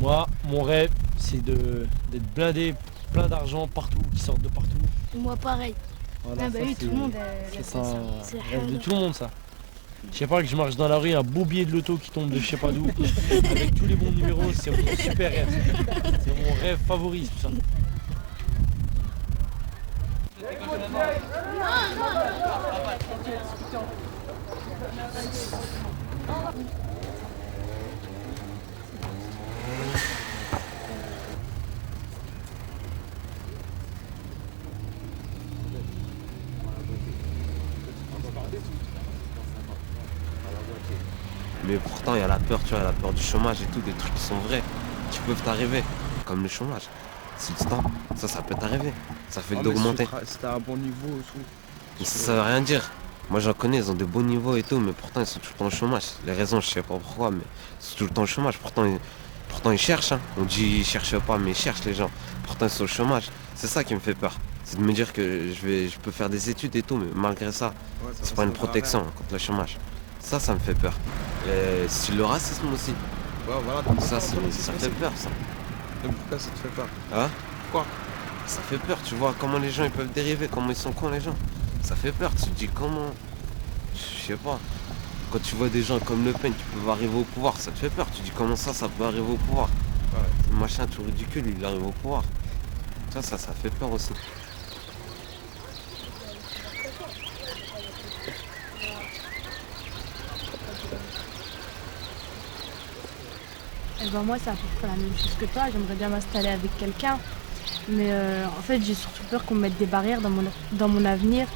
Moi, mon rêve, c'est d'être blindé, plein d'argent partout, qui sortent de partout. Moi, pareil. Voilà, Ah bah ça, oui, c'est- tout le monde c'est a un ça. rêve de tout le monde, ça. Je sais pas que je marche dans la rue, un beau billet de loto qui tombe de je sais pas d'où, avec tous les bons numéros, c'est mon super rêve. C'est mon rêve favori, tout ça. Mais pourtant, il y a la peur, tu vois, la peur du chômage et tout, des trucs qui sont vrais, qui peuvent t'arriver, comme le chômage. C'est le temps, ça peut t'arriver. Ça fait que d'augmenter. C'était à un bon niveau et tout. Mais ça veut rien dire. Moi, j'en connais, ils ont de bons niveaux et tout, mais pourtant, ils sont tout le temps au chômage. Les raisons, je sais pas pourquoi, mais ils sont tout le temps au chômage. Pourtant, ils cherchent. Hein. On dit ils cherchent pas, mais ils cherchent les gens. Pourtant, ils sont au chômage. C'est ça qui me fait peur. C'est de me dire que je peux faire des études et tout, mais malgré ça, c'est pas une protection contre le chômage. Ça me fait peur. Et c'est le racisme aussi. Ouais, voilà, ça fait peur, ça. Et pourquoi ça te fait peur? Hein? Pourquoi? Ça fait peur, tu vois comment les gens ils peuvent dériver, comment ils sont cons les gens. Ça fait peur, tu te dis comment. Je sais pas. Quand tu vois des gens comme Le Pen qui peuvent arriver au pouvoir, ça te fait peur. Tu te dis comment ça peut arriver au pouvoir. Ouais. Le machin tout ridicule, il arrive au pouvoir. Ça fait peur aussi. Eh ben moi, c'est à peu près la même chose que toi. J'aimerais bien m'installer avec quelqu'un. Mais en fait, j'ai surtout peur qu'on me mette des barrières dans mon avenir.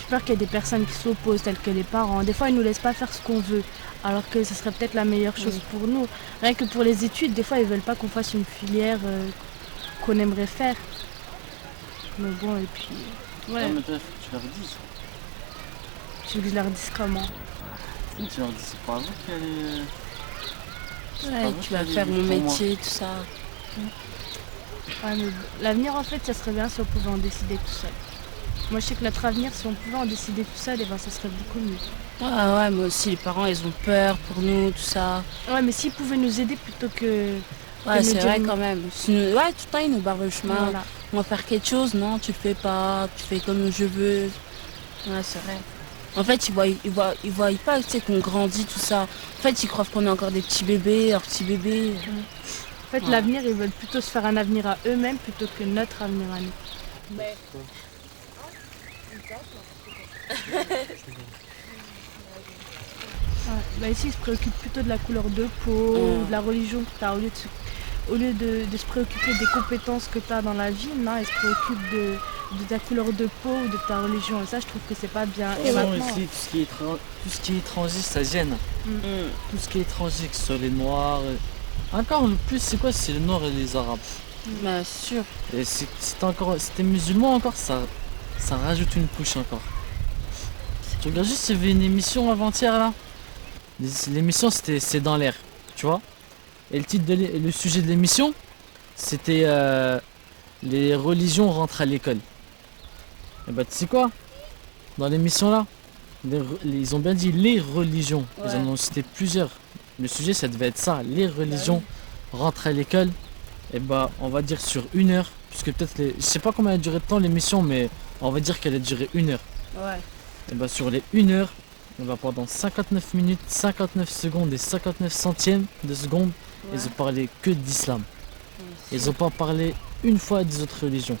J'ai peur qu'il y ait des personnes qui s'opposent, telles que les parents. Des fois, ils ne nous laissent pas faire ce qu'on veut, alors que ce serait peut-être la meilleure chose pour nous. Rien que pour les études, des fois, ils ne veulent pas qu'on fasse une filière qu'on aimerait faire. Mais bon, et puis... Ouais. Non, mais toi, tu leur dis. Tu veux que je leur dise comment? Tu leur dis, c'est pas vous qui allez... Ouais, tu vas faire mon métier, tout ça. Ouais, mais l'avenir, en fait, ça serait bien si on pouvait en décider tout seul. Moi, je sais que notre avenir, si on pouvait en décider tout seul, eh ben, ça serait beaucoup mieux. Ah ouais, moi aussi, les parents, ils ont peur pour nous, tout ça. Ouais, mais s'ils pouvaient nous aider plutôt que... Ouais, c'est vrai non. quand même. Ouais, tout le temps, ils nous barrent le chemin. Voilà. On va faire quelque chose, non, tu le fais pas, tu fais comme je veux. Ouais, c'est vrai. En fait, ils voient pas, tu sais, qu'on grandit, tout ça. En fait, ils croient qu'on est encore des petits bébés, leurs petits bébés. En fait, l'avenir, ils veulent plutôt se faire un avenir à eux-mêmes plutôt que notre avenir à nous. Mais... Bah ici, ils se préoccupent plutôt de la couleur de peau, de la religion que tu as. Au lieu de se préoccuper des compétences que tu as dans la vie, non, ils se préoccupent de ta couleur de peau ou de ta religion. Et ça, je trouve que c'est pas bien. Et Non, maintenant, ici, tout ce qui est étranger, ça gêne. Tout ce qui est étranger, que ce soit les Noirs. Encore le plus, c'est quoi? C'est les Noirs et les Arabes. Bah, sûr. Et si t'es musulman encore, ça rajoute une couche encore. Tu regardes juste, il y avait une émission avant-hier là. L'émission c'était C'est dans l'air, tu vois. Et le sujet de l'émission, c'était les religions rentrent à l'école. Et bah tu sais quoi? Dans l'émission là, ils ont bien dit les religions. Ils en ont cité plusieurs. Le sujet ça devait être ça, les religions rentrent à l'école. Et bah on va dire sur 1 heure, puisque peut-être je sais pas combien a duré de temps l'émission, mais on va dire qu'elle a duré 1 heure. Ouais. Et bah sur les 1 heure, et bah pendant 59 minutes, 59 secondes et 59 centièmes de seconde, ils ont parlé que d'islam. Ils ont pas parlé une fois des autres religions.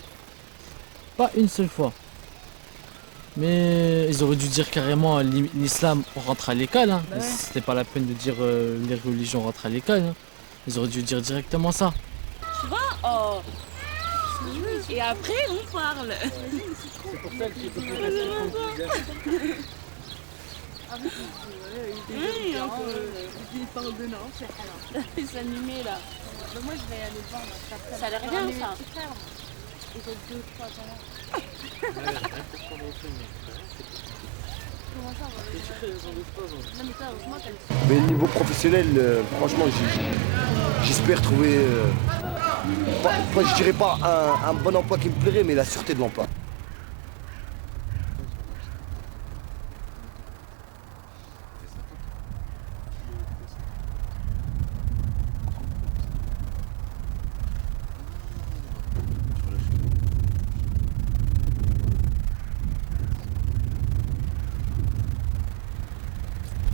Pas une seule fois. Mais ils auraient dû dire carrément l'islam rentre à l'école. Hein. Bah ouais. C'était pas la peine de dire les religions rentrent à l'école. Hein. Ils auraient dû dire directement ça. Tu vois? Oh. Et après, on parle. C'est pour ça qu'il faut Il parle de non, il s'animait là. Moi je vais aller voir. Ça a l'air bien ça. Ils ont 2-3 ans. Mais niveau professionnel, franchement, j'espère trouver, je dirais pas un bon emploi qui me plairait, mais la sûreté de l'emploi.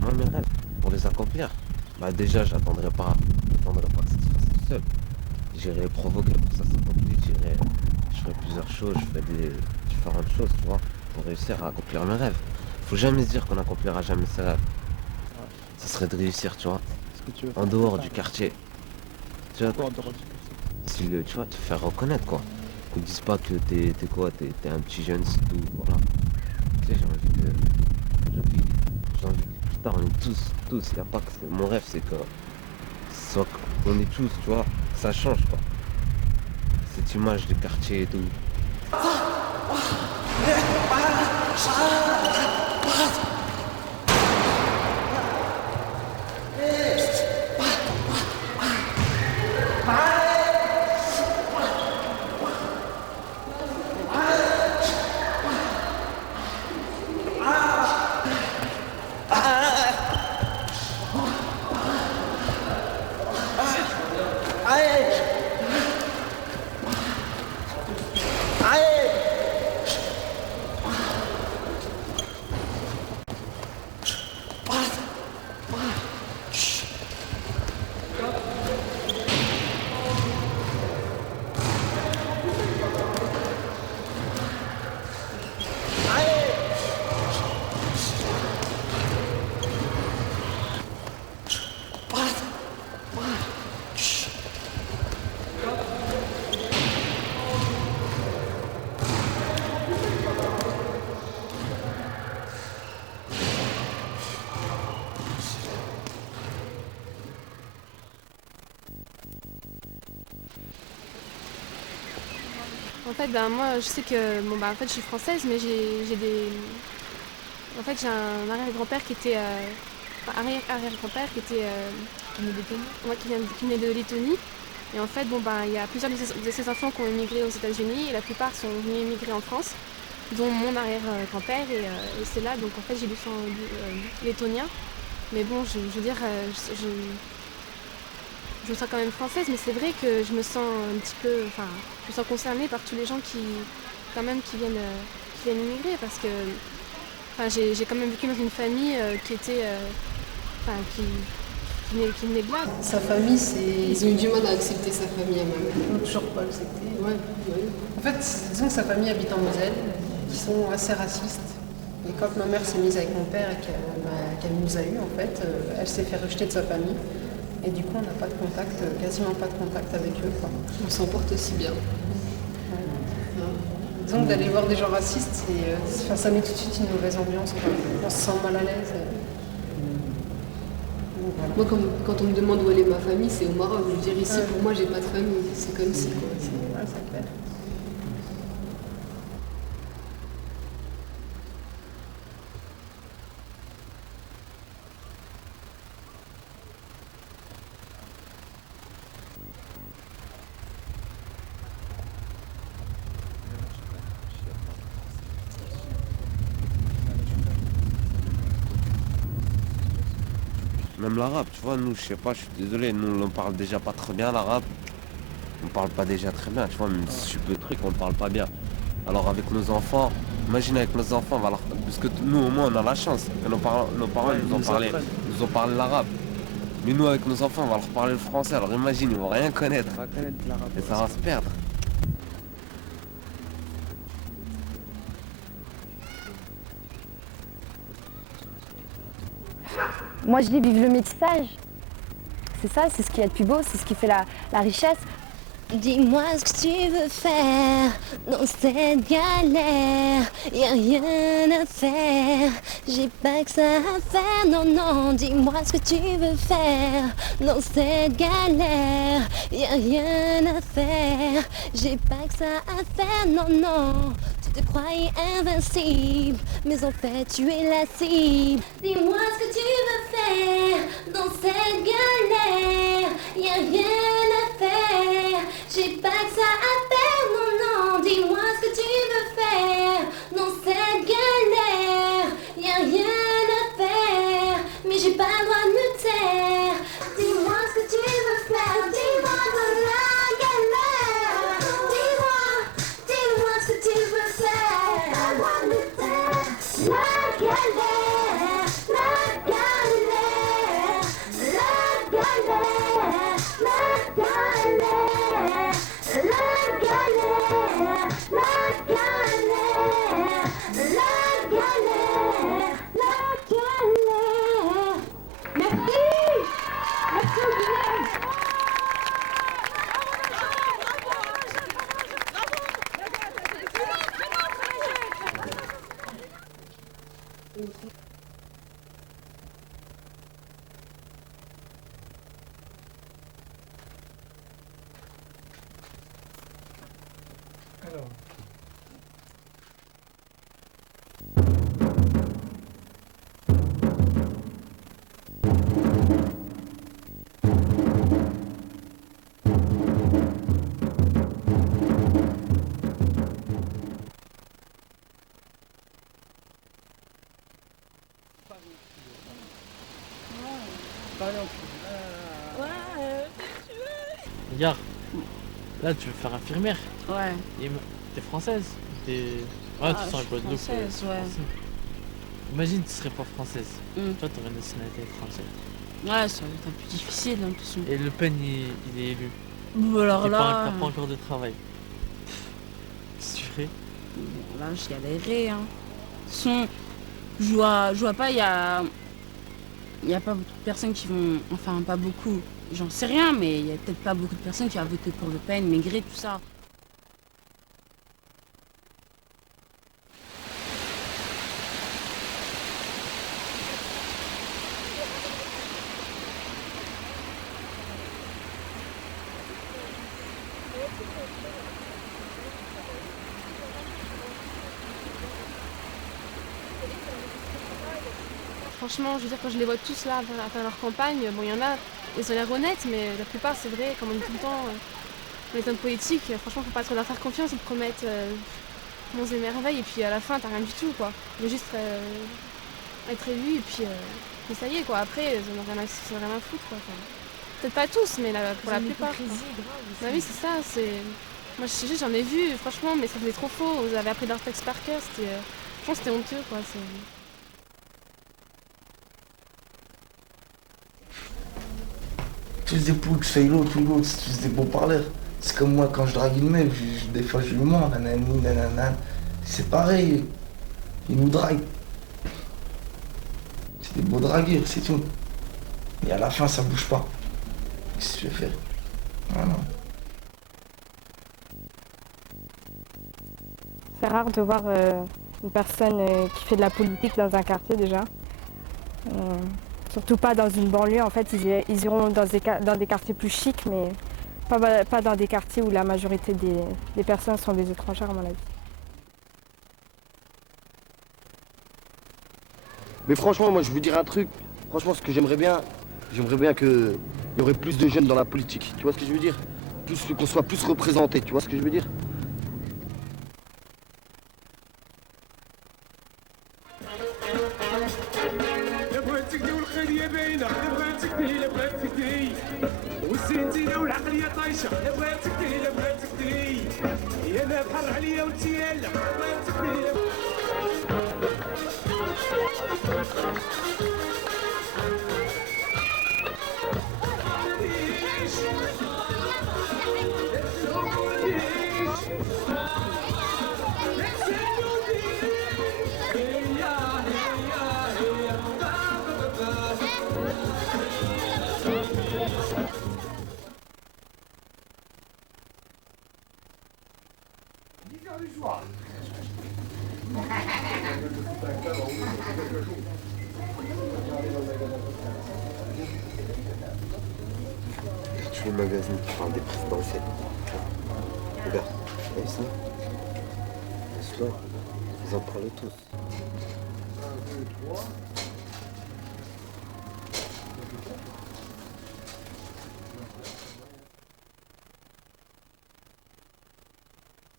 Moi, mes rêves, pour les accomplir, bah déjà, j'attendrai pas que ça se fasse tout seul. J'irai provoquer pour que ça s'accomplisse, je ferai plusieurs choses, je ferai des différentes choses, tu vois, pour réussir à accomplir mes rêves. Faut jamais se dire qu'on accomplira jamais ses rêves. Ça serait de réussir, tu vois, en dehors du quartier. Tu vois, tu vois, te faire reconnaître, quoi. Qu'on dise pas que t'es un petit jeune, c'est tout, voilà. Tu sais, j'ai envie que plus tard, on est tous, y a pas que mon rêve, c'est que on est tous, tu vois, ça change, quoi. Cette image du quartier et tout. En fait, moi, je sais que, en fait, je suis française, mais j'ai des... En fait, j'ai un arrière-grand-père qui était... arrière-grand-père qui était... qui venait de Lettonie. Et en fait, il y a plusieurs de ses enfants qui ont immigré aux États-Unis et la plupart sont venus immigrer en France, dont mon arrière-grand-père. Et c'est là, donc en fait, j'ai du sang lettonien. Mais bon, je veux dire, je me sens quand même française, mais c'est vrai que je me sens un petit peu, je me sens concernée par tous les gens qui viennent immigrer, parce que Enfin, j'ai quand même vécu dans une famille qui était... Enfin, qui venait de là. Sa famille, ils ont eu du mal à accepter sa famille à ma mère. Ils n'ont toujours pas accepté. Ouais. En fait, disons que sa famille habite en Moselle, qui sont assez racistes. Et quand ma mère s'est mise avec mon père et qu'elle nous a eu, en fait, elle s'est fait rejeter de sa famille. Et du coup, on n'a pas de contact, quasiment pas de contact avec eux, quoi. On s'en porte aussi bien. Disons que d'aller voir des gens racistes, ça met tout de suite une mauvaise ambiance, quoi. On se sent mal à l'aise. Voilà. Moi, quand on me demande où elle est ma famille, c'est au Maroc. Je veux dire, ici, pour moi, j'ai pas de famille. C'est comme si, quoi. Ouais, c'est clair. Même l'arabe, tu vois, nous, je sais pas, je suis désolé, nous, on parle déjà pas très bien l'arabe. On parle pas déjà très bien, tu vois, même si je suis peu de trucs, on parle pas bien. Alors avec nos enfants, imagine avec nos enfants, parce que nous, au moins, on a la chance. Que nos parents nous ont parlé l'arabe. Mais nous, avec nos enfants, on va leur parler le français, alors imagine, ils vont rien connaître. Et ça va se perdre. Moi, je dis vive le métissage. C'est ça, c'est ce qu'il y a de plus beau, c'est ce qui fait la richesse. Dis-moi ce que tu veux faire dans cette galère. Y'a rien à faire, j'ai pas que ça à faire. Non, non, dis-moi ce que tu veux faire dans cette galère. Y'a rien à faire, j'ai pas que ça à faire. Non, non, tu te croyais invincible, mais en fait tu es la cible. Dis-moi ce que tu veux faire dans cette galère. Y'a rien à faire, j'ai pas que ça à faire. Non, non, dis-moi ce que tu veux faire dans cette galère. Y'a rien à faire, mais j'ai pas le droit de me taire. Dis-moi ce que tu veux faire, dis-moi dans la galère. Dis-moi ce que tu veux faire. Pas le droit de me taire. La galère, la galère, la galère, la galère. La galère, la galère, la galère, la galère. Merci. Merci au village. Regarde, là tu veux faire infirmière. Ouais. T'es française. Ouais, tu sens un peu de française, ouais. Imagine tu serais pas française. Toi t'aurais une nationalité étrangère. Ouais, ça va être un peu difficile hein, de toute façon. Et Le Pen il est élu. Bon, alors là. T'as pas encore de travail. Qu'est-ce que tu ferais? Bon, là je galérerais hein. De toute façon, je vois pas, il y a pas beaucoup de personnes qui vont. Enfin pas beaucoup. J'en sais rien, mais il y a peut-être pas beaucoup de personnes qui vont voter pour Le Pen, malgré tout ça. Franchement, je veux dire, quand je les vois tous là à faire leur campagne, bon, il y en a, ils ont l'air honnêtes, mais la plupart, c'est vrai, comme on dit tout le temps, dans les hommes politiques, franchement, faut pas trop leur faire confiance, ils te promettent monts et merveilles, et puis à la fin, t'as rien du tout, quoi. Mais juste être élu, et puis ça y est, quoi. Après, ils en ont rien à foutre, quoi. Enfin, peut-être pas tous, mais pour la plupart. Bah oui, c'est ça, moi, j'en ai vu, franchement, mais ça faisait trop faux. Vous avez appris leur texte par cœur, franchement, c'était honteux, quoi. Tous des poules, je fais l'autre, c'est tous des beaux parleurs. C'est comme moi quand je drague une meuf, des fois je lui mens, nanani, nanana. C'est pareil, ils nous draguent. C'est des beaux dragueurs, c'est tout. Et à la fin ça bouge pas. Qu'est-ce que tu veux faire? Voilà. C'est rare de voir une personne qui fait de la politique dans un quartier déjà. Surtout pas dans une banlieue, en fait ils iront dans des quartiers plus chics, mais pas dans des quartiers où la majorité des personnes sont des étrangères à mon avis. Mais franchement, moi je veux dire un truc, franchement ce que j'aimerais bien qu'il y aurait plus de jeunes dans la politique, tu vois ce que je veux dire? Qu'on soit plus représentés, tu vois ce que je veux dire? Le magazine qui parle des présidentielles. Regarde, t'as vu ça? Laisse-le, ils en parlent tous. 1, 2, 3.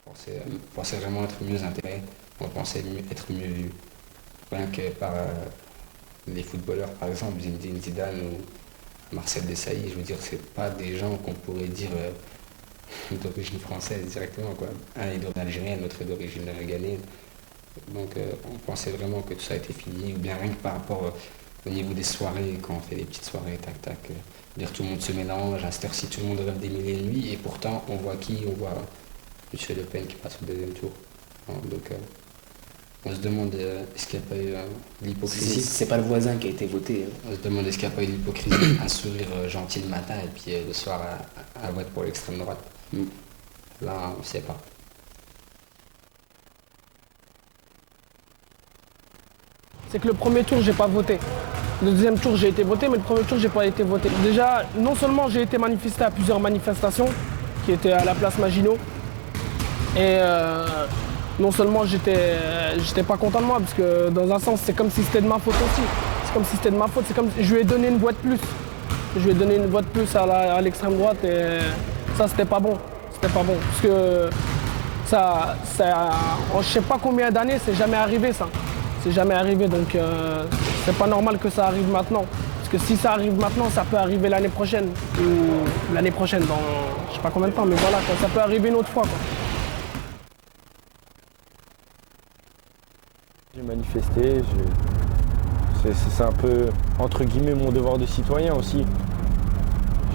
On pensait vraiment être mieux intégrés, on pensait être mieux vus. Rien que par les footballeurs, par exemple, Zinedine Zidane ou Marcel Desailly, je veux dire, c'est pas des gens qu'on pourrait dire d'origine française directement, quoi. Un est d'origine algérienne, l'autre est d'origine ghanéenne. Donc on pensait vraiment que tout ça était fini, ou bien rien que par rapport au niveau des soirées, quand on fait des petites soirées, tac tac, dire tout le monde se mélange, à cette heure-ci tout le monde rêve des mille et une nuits, et pourtant on voit qui? On voit M. Le Pen qui passe au deuxième tour. Donc on se demande est-ce qu'il n'y a pas eu de l'hypocrisie. C'est pas le voisin qui a été voté. On se demande est-ce qu'il n'y a pas eu de l'hypocrisie, un sourire gentil le matin et puis le soir un vote pour l'extrême droite. Là on ne sait pas. C'est que le premier tour j'ai pas voté. Le deuxième tour j'ai été voté, mais le premier tour j'ai pas été voté. Déjà, non seulement j'ai été manifesté à plusieurs manifestations qui étaient à la place Maginot, et non seulement j'étais pas content de moi, parce que dans un sens c'est comme si c'était de ma faute aussi. C'est comme si c'était de ma faute, c'est comme si je lui ai donné une voix de plus. Je lui ai donné une voix de plus à l'extrême droite et ça c'était pas bon. C'était pas bon. Parce que ça en je sais pas combien d'années, c'est jamais arrivé ça. C'est jamais arrivé, donc c'est pas normal que ça arrive maintenant. Parce que si ça arrive maintenant, ça peut arriver l'année prochaine. Ou l'année prochaine, dans je sais pas combien de temps, mais voilà, ça peut arriver une autre fois, quoi. J'ai manifesté, c'est un peu, entre guillemets, mon devoir de citoyen aussi.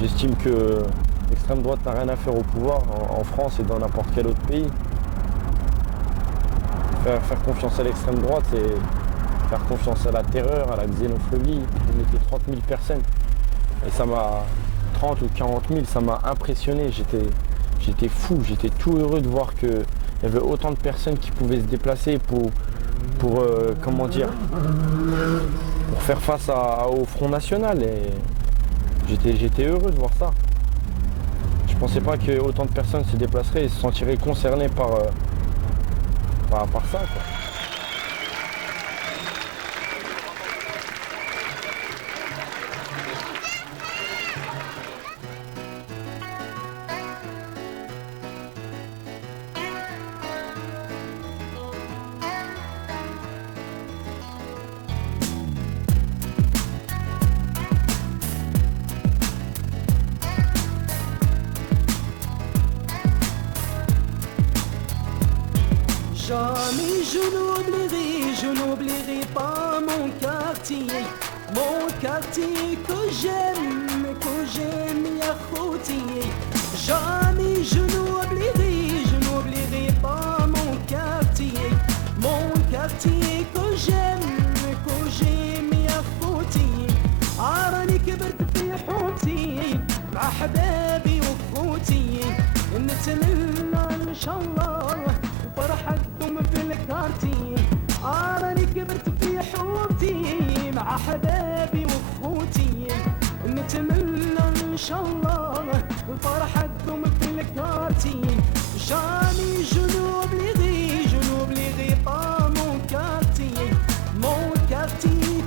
J'estime que l'extrême droite n'a rien à faire au pouvoir, en France et dans n'importe quel autre pays. Faire confiance à l'extrême droite, c'est faire confiance à la terreur, à la xénophobie. On était 30 000 personnes. Et ça m'a, 30 ou 40 000, ça m'a impressionné. J'étais fou, j'étais tout heureux de voir qu'il y avait autant de personnes qui pouvaient se déplacer pour comment dire, pour faire face au Front National. Et j'étais heureux de voir ça. Je pensais pas que autant de personnes se déplaceraient et se sentiraient concernées par ça, quoi. Jamais je n'oublierai pas mon quartier que j'aime أحبابي وأخوتي نتمنى إن شاء الله الفرحة تدوم في الكارتي. راني كبرت في حومتي مع أحبابي وأخوتي نتمنى إن شاء الله الفرحة تدوم في الكارتي. جاني جنوب لغي با مون كارتي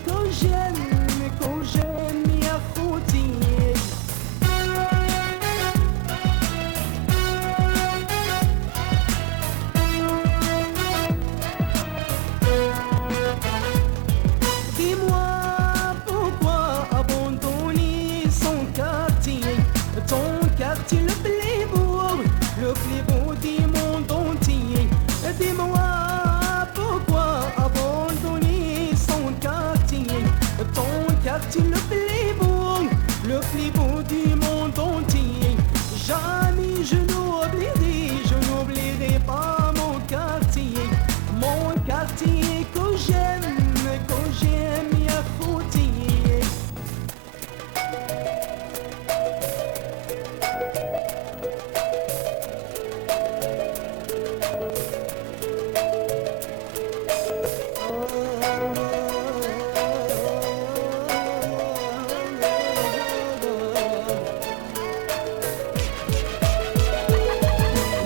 كو جيم يا خوتي. Dis-moi pourquoi abandonner son quartier, ton quartier le plus beau du monde entier. Dis-moi pourquoi abandonner son quartier, ton quartier le plus beau du monde entier. Jamais je n'oublierai pas mon quartier que j'aime ya خوتي.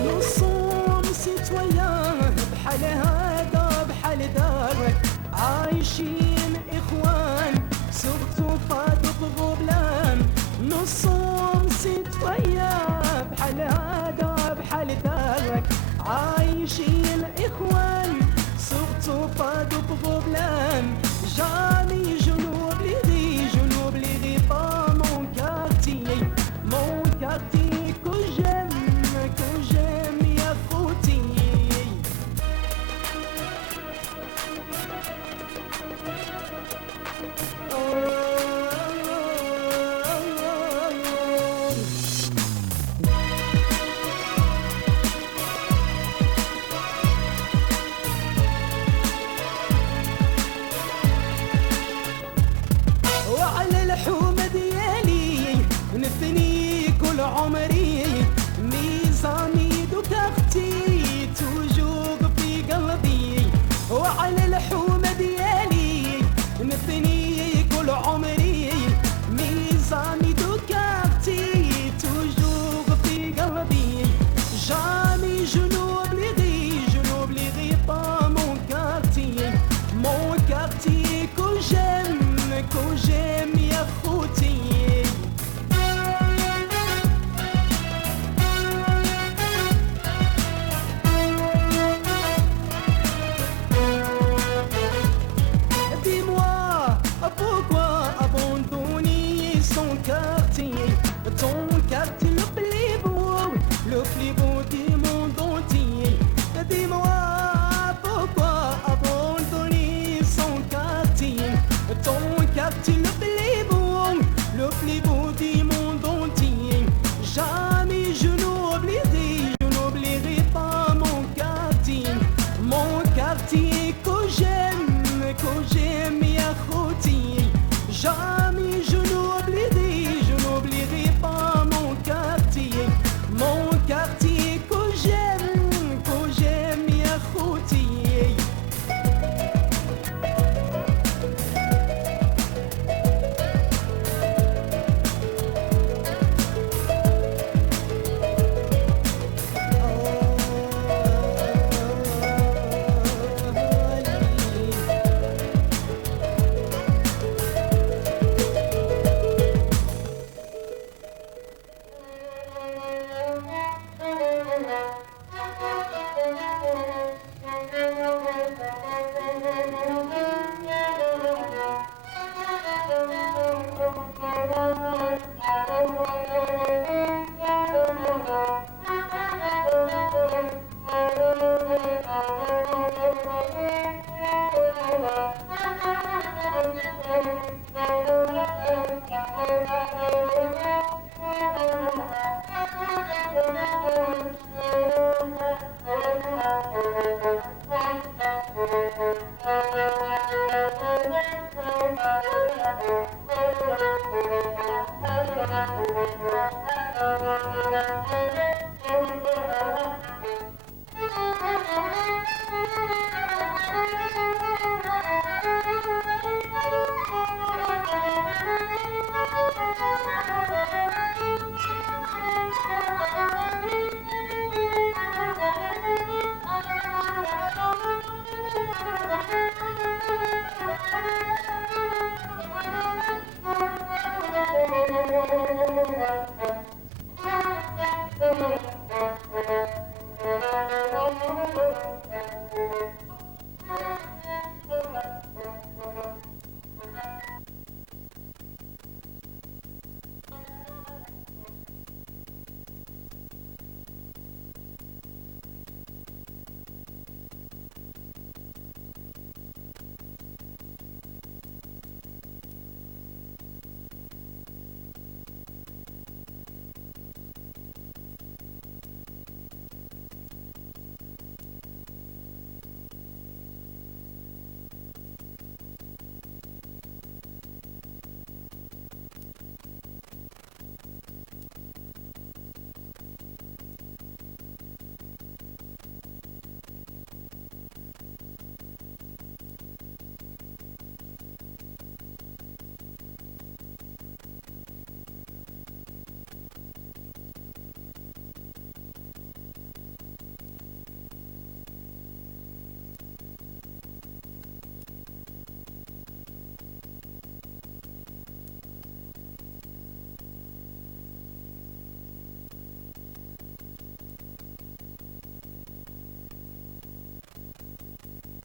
Nous sommes citoyens بحال هذا بحال دارك عايشين إخوان surtout pas de problème. Nous sommes citoyens بحال هذا بحال دارك عايشين إخوان surtout pas de problème. Jamais je n'oublierai pas mon quartier que j'aime ya خوتي. وعلى الحومة ديالي نفني كل عمري ميزاني دو كارتي توجور في قلبي. وعلى الحومة ديالي نفني كل عمري ميزاني دو كارتي توجور في قلبي. Jamais je n'oublierai pas mon quartier que j'aime ya خوتي. Dis-moi pourquoi abandonner son quartier, ton quartier le plus beau du monde entier. Dis-moi pourquoi abandonner son quartier, ton quartier le plus beau du monde entier. Jamais je n'oublierai pas mon quartier que j'aime ya خوتي. Jamais je n'oublierai pas mon quartier que j'aime ya خوتي. Thank you.